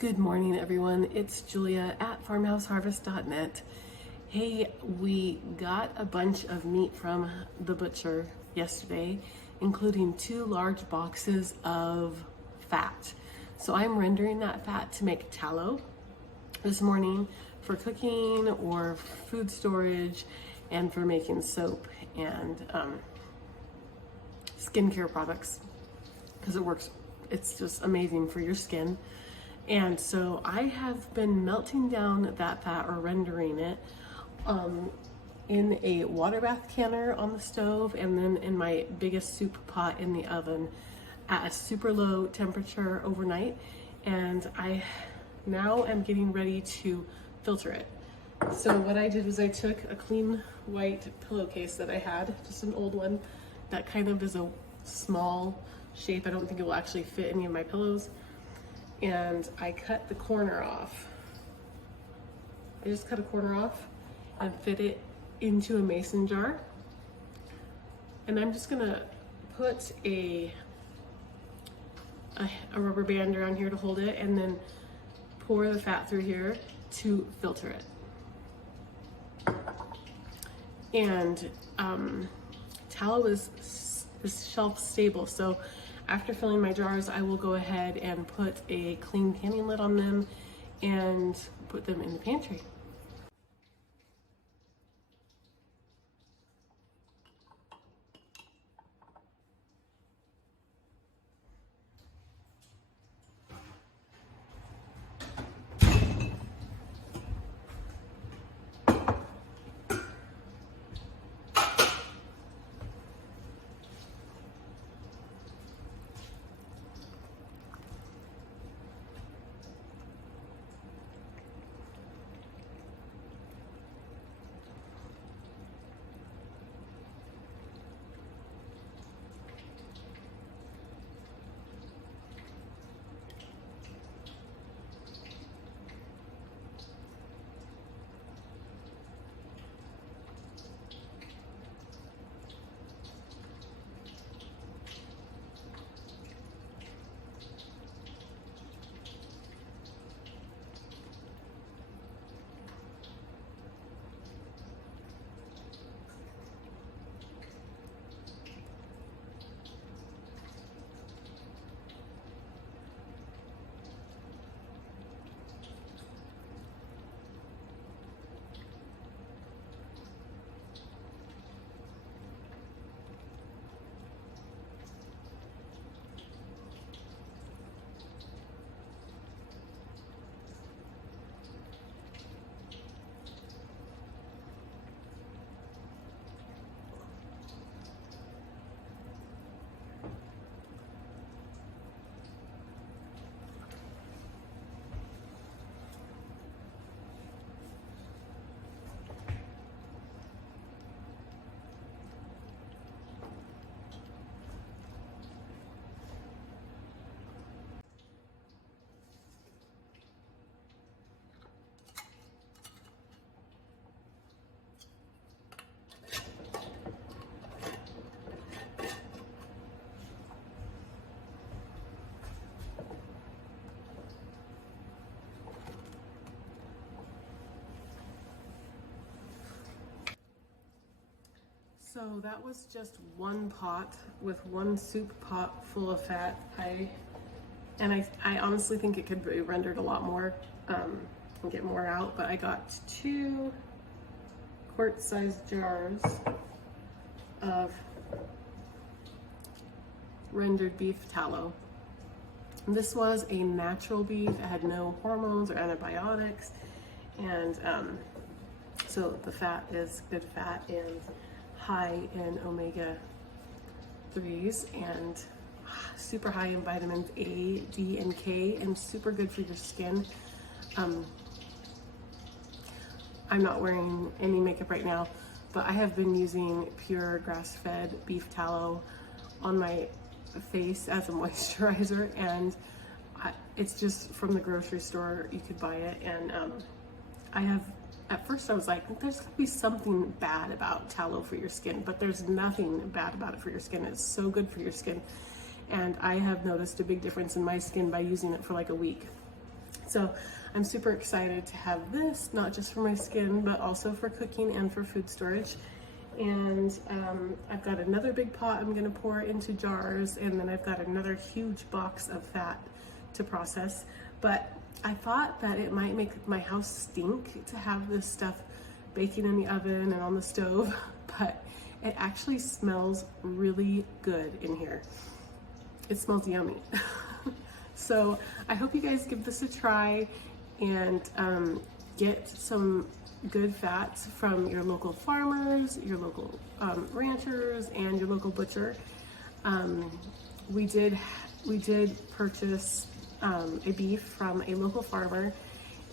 Good morning, everyone. It's Julia at farmhouseharvest.net. Hey, we got a bunch of meat from the butcher yesterday, including 2 large boxes of fat. So I'm rendering that fat to make tallow this morning for cooking or food storage and for making soap and skincare products because it works. It's just amazing for your skin. And so I have been melting down that fat or rendering it in a water bath canner on the stove and then in my biggest soup pot in the oven at a super low temperature overnight. And I now am getting ready to filter it. So what I did was I took a clean white pillowcase that I had, just an old one that kind of is a small shape. I don't think it will actually fit any of my pillows. And I cut the corner off. I just cut a corner off and fit it into a mason jar. And I'm just gonna put a rubber band around here to hold it and then pour the fat through here to filter it. And tallow is shelf stable, so after filling my jars, I will go ahead and put a clean canning lid on them and put them in the pantry. So that was just one pot with one soup pot full of fat. I honestly think it could be rendered a lot more and get more out, but I got 2 quart-sized jars of rendered beef tallow. And this was a natural beef. It had no hormones or antibiotics, and so the fat is good fat and high in omega-3s and super high in vitamins A, D, and K, and super good for your skin. I'm not wearing any makeup right now, but I have been using pure grass-fed beef tallow on my face as a moisturizer, and it's just from the grocery store. You could buy it, and at first I was like, there's gonna be something bad about tallow for your skin, but there's nothing bad about it for your skin. It's so good for your skin. And I have noticed a big difference in my skin by using it for like a week. So I'm super excited to have this, not just for my skin, but also for cooking and for food storage. And I've got another big pot I'm gonna pour into jars, and then I've got another huge box of fat to process. But I thought that it might make my house stink to have this stuff baking in the oven and on the stove, but it actually smells really good in here. It smells yummy. So I hope you guys give this a try and get some good fats from your local farmers, your local ranchers, and your local butcher. We did purchase a beef from a local farmer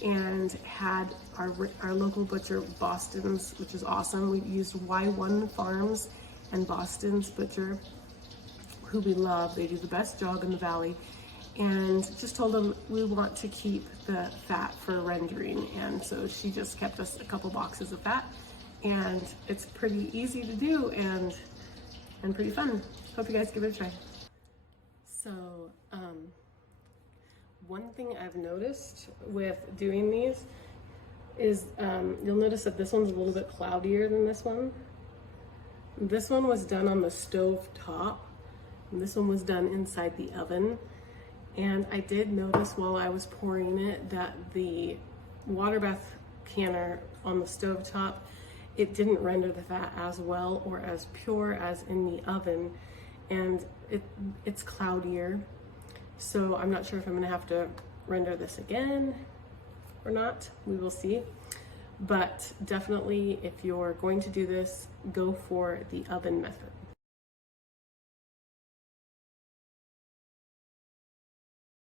and had our local butcher, Boston's, which is awesome. We used Y1 Farms and Boston's Butcher, who we love. They do the best job in the valley. And just told them we want to keep the fat for rendering, and so she just kept us a couple boxes of fat, and it's pretty easy to do and pretty fun. Hope you guys give it a try. So one thing I've noticed with doing these is you'll notice that this one's a little bit cloudier than this one. This one was done on the stove top, and this one was done inside the oven. And I did notice while I was pouring it that the water bath canner on the stove top, it didn't render the fat as well or as pure as in the oven, and it's cloudier. So I'm not sure if I'm gonna have to render this again or not. We will see. But definitely, if you're going to do this, go for the oven method.